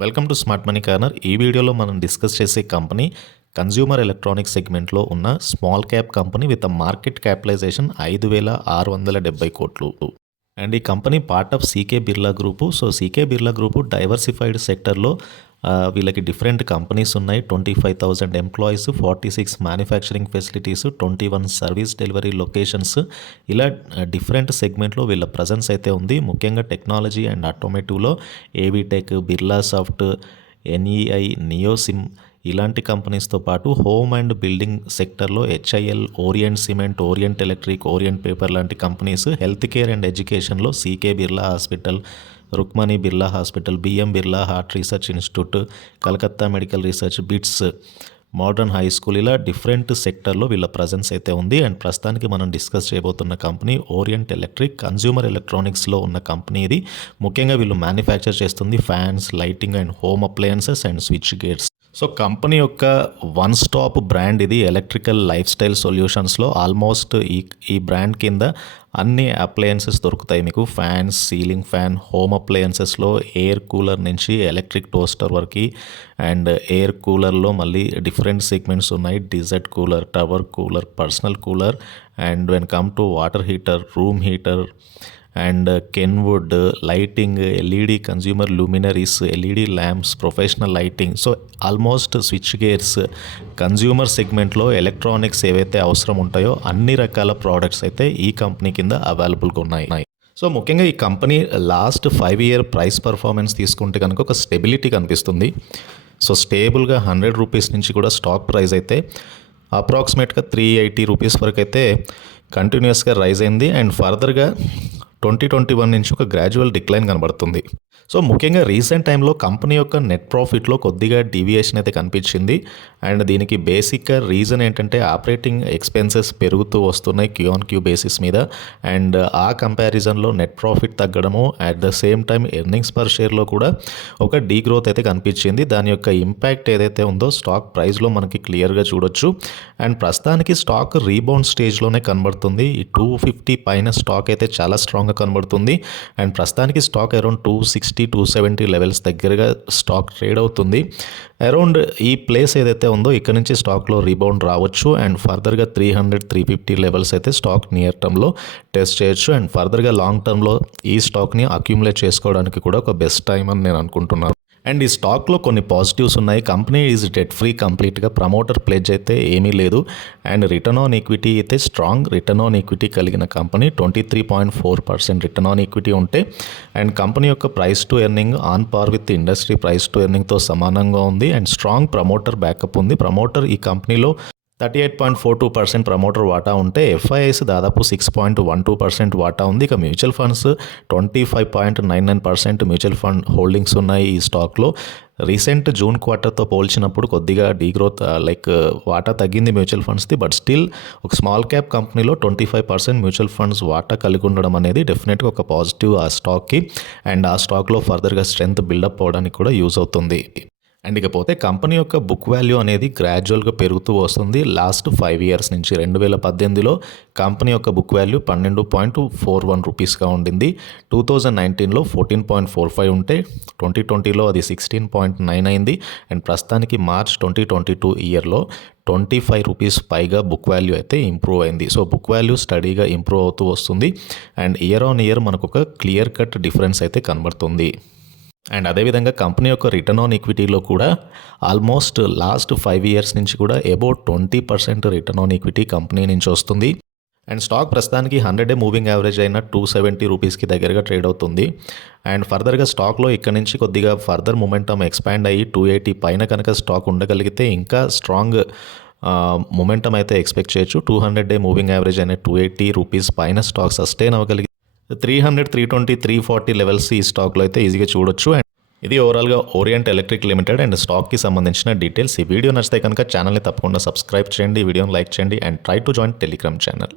Welcome to smart money corner. ఈ వీడియోలో మనం డిస్కస్ చేసే కంపెనీ కన్జ్యూమర్ ఎలక్ట్రానిక్స్ సెగ్మెంట్లో ఉన్న small cap company with market capitalization 5,670 కోట్లు. అండ్ ఈ company part of CK Birla group. So CK Birla group diversified సెక్టర్లో వీళ్ళకి డిఫరెంట్ కంపెనీస్ ఉన్నాయి. 25,000 employees, 46 manufacturing facilities, 21 service delivery locations, ఇలా డిఫరెంట్ సెగ్మెంట్లో వీళ్ళ ప్రజెన్స్ అయితే ఉంది. ముఖ్యంగా టెక్నాలజీ అండ్ ఆటోమేటివ్లో AVTEC, Birlasoft, NEI, Neosym ఇలాంటి కంపెనీస్తో పాటు హోమ్ అండ్ బిల్డింగ్ సెక్టర్లో HIL, Orient Cement, Orient Electric, Orient Paper లాంటి కంపెనీస్, హెల్త్ కేర్ అండ్ ఎడ్యుకేషన్లో CK Birla hospital, Rukmini Birla hospital, BM Birla heart research institute, Calcutta medical research, bits, modern high school, ఇలా different సెక్టర్లో వీళ్ళ presence అయితే ఉంది. అండ్ ప్రస్తుతానికి మనం డిస్కస్ చేయబోతున్న కంపెనీ ఓరియంట్ ఎలక్ట్రిక్, కన్జ్యూమర్ ఎలక్ట్రానిక్స్లో ఉన్న కంపెనీ ఇది. ముఖ్యంగా వీళ్ళు మ్యానుఫ్యాక్చర్ చేస్తుంది fans, lighting and home appliances and switch గేట్స్. సో కంపెనీ యొక్క వన్ స్టాప్ బ్రాండ్ ఇది ఎలక్ట్రికల్ లైఫ్ స్టైల్ సొల్యూషన్స్లో. ఆల్మోస్ట్ ఈ బ్రాండ్ కింద అన్ని అప్లయన్సెస్ దొరుకుతాయి మీకు. ఫ్యాన్స్, సీలింగ్ ఫ్యాన్, హోమ్ అప్లయన్సెస్లో ఎయిర్ కూలర్ నుంచి ఎలక్ట్రిక్ టోస్టర్ వరకు. అండ్ ఎయిర్ కూలర్లో మళ్ళీ డిఫరెంట్ సెగ్మెంట్స్ ఉన్నాయి. Desert cooler, tower cooler, personal cooler, and when come to water heater, room heater, and Kenwood, lighting, LED consumer luminaries, LED lamps, professional lighting. So almost switch gears, consumer సెగ్మెంట్లో electronics ఏవైతే అవసరం ఉంటాయో అన్ని రకాల products అయితే ఈ company కింద అవైలబుల్గా ఉన్నాయి. సో ముఖ్యంగా ఈ company last 5 year price performance తీసుకుంటే కనుక ఒక స్టెబిలిటీ కనిపిస్తుంది. సో స్టేబుల్గా 100 రూపీస్ నుంచి కూడా స్టాక్ ప్రైస్ అయితే అప్రాక్సిమేట్గా 380 రూపీస్ వరకు అయితే కంటిన్యూస్గా రైజ్ అయింది. అండ్ ఫర్దర్గా 2021 నుంచి ఒక గ్రాడ్యువల్ డిక్లైన్ కనబడుతుంది. సో ముఖ్యంగా రీసెంట్ టైంలో కంపెనీ యొక్క నెట్ ప్రాఫిట్లో కొద్దిగా డీవియేషన్ అయితే కనిపించింది. అండ్ దీనికి బేసిక్గా రీజన్ ఏంటంటే ఆపరేటింగ్ ఎక్స్పెన్సెస్ పెరుగుతూ వస్తున్నాయి క్యూ బేసిస్ మీద. అండ్ ఆ కంపారిజన్లో నెట్ ప్రాఫిట్ తగ్గడము, at the same time earnings per షేర్లో కూడా ఒక డీగ్రోత్ అయితే కనిపించింది. దాని యొక్క ఇంపాక్ట్ ఏదైతే ఉందో స్టాక్ ప్రైస్లో మనకి క్లియర్గా చూడొచ్చు. అండ్ ప్రస్తుతానికి స్టాక్ రీబౌండ్ స్టేజ్లోనే కనబడుతుంది. ఈ 250 పైన స్టాక్ అయితే చాలా స్ట్రాంగ్గా కనబడుతుంది. అండ్ ప్రస్తుతానికి స్టాక్ అరౌండ్ 260-270 లెవెల్స్ దగ్గరగా స్టాక్ ట్రేడ్ అవుతుంది. అరౌండ్ ఈ ప్లేస్ ఏదైతే ఉందో ఇక్కడ నుంచి స్టాక్లో రీబౌండ్ రావచ్చు. అండ్ ఫర్దర్గా 300-350 లెవెల్స్ అయితే స్టాక్ నియర్ టర్మ్లో టెస్ట్ చేయొచ్చు. అండ్ ఫర్దర్గా లాంగ్ టర్మ్లో ఈ స్టాక్ని అక్యూములేట్ చేసుకోవడానికి కూడా ఒక బెస్ట్ టైం అని నేను అనుకుంటున్నాను. అండ్ ఈ స్టాక్లో కొన్ని పాజిటివ్స్ ఉన్నాయి. కంపెనీ ఈజ్ డెట్ ఫ్రీ కంప్లీట్గా. ప్రమోటర్ ప్లెడ్జ్ అయితే ఏమీ లేదు. అండ్ రిటర్న్ ఆన్ ఈక్విటీ అయితే స్ట్రాంగ్ రిటర్న్ ఆన్ ఈక్విటీ కలిగిన కంపెనీ. 23.4% రిటర్న్ ఆన్ ఈక్విటీ ఉంటే అండ్ కంపెనీ యొక్క price to earning on par with industry price to ఎర్నింగ్తో సమానంగా ఉంది. అండ్ స్ట్రాంగ్ ప్రమోటర్ బ్యాకప్ ఉంది. ప్రమోటర్ ఈ కంపెనీలో 38.42% ప్రమోటర్ వాటా ఉంటే ఎఫ్ఐఎస్ దాదాపు 6.12% వాటా ఉంది. ఇక mutual funds 25.99% mutual fund holdings ఉన్నాయి ఈ స్టాక్లో. రీసెంట్ జూన్ క్వార్టర్తో పోల్చినప్పుడు కొద్దిగా డీగ్రోత్ వాటా తగ్గింది మ్యూచువల్ ఫండ్స్ది. బట్ స్టిల్ ఒక స్మాల్ క్యాప్ కంపెనీలో 25% మ్యూచువల్ ఫండ్స్ వాటా కలిగి ఉండడం అనేది డెఫినెట్గా ఒక పాజిటివ్ ఆ స్టాక్కి. అండ్ ఆ స్టాక్లో ఫర్దర్గా స్ట్రెంత్ బిల్డప్ అవ్వడానికి కూడా యూజ్ అవుతుంది. అండ్ ఇకపోతే కంపెనీ యొక్క బుక్ వాల్యూ అనేది గ్రాడ్యువల్గా పెరుగుతూ వస్తుంది. లాస్ట్ 5 years నుంచి 2018లో కంపెనీ యొక్క బుక్ వాల్యూ 12.41 రూపీస్గా ఉండింది. 2019లో 14.45 ఉంటే 2020లో అది 16.9 అయింది. అండ్ ప్రస్తుతానికి మార్చ్ 2022 ఇయర్లో 25 రూపీస్ పైగా బుక్ వాల్యూ అయితే ఇంప్రూవ్ అయింది. సో బుక్ వాల్యూ స్టడీగా ఇంప్రూవ్ అవుతూ వస్తుంది. అండ్ ఇయర్ ఆన్ ఇయర్ మనకు ఒక క్లియర్ కట్ డిఫరెన్స్ అయితే కనబడుతుంది. అండ్ అదేవిధంగా కంపెనీ యొక్క రిటర్న్ ఆన్ ఈక్విటీలో కూడా ఆల్మోస్ట్ లాస్ట్ 5 years నుంచి కూడా about 20% return on equity company నుంచి వస్తుంది. అండ్ స్టాక్ ప్రస్తుతానికి 100-day మూవింగ్ యావరేజ్ అయిన 270 రూపీస్కి దగ్గరగా ట్రేడ్ అవుతుంది. అండ్ ఫర్దర్గా స్టాక్లో ఇక్కడ నుంచి కొద్దిగా ఫర్దర్ మొమెంటమ్ ఎక్స్పాండ్ అయ్యి 280 పైన కనుక స్టాక్ ఉండగలిగితే ఇంకా స్ట్రాంగ్ మొమెంటమ్ అయితే ఎక్స్పెక్ట్ చేయొచ్చు. 200-day మూవింగ్ యావరేజ్ అయిన 280 రూపీస్ పైన స్టాక్ సస్టైన్ అవ్వగలిగితే 300, 320, 340 లెవెల్స్ ఈ స్టాక్లో అయితే ఈజీగా చూడొచ్చు. అండ్ ఇది ఓవరాల్గా ఓరియంట్ ఎలక్ట్రిక్ లిమిటెడ్ అండ్ స్టాక్కి సంబంధించిన డీటెయిల్స్. ఈ వీడియో నచ్చితే కనుక ఛానల్ని తప్పకుండా సబ్స్క్రైబ్ చేయండి, ఈ వీడియోని లైక్ చేయండి and try to join Telegram channel.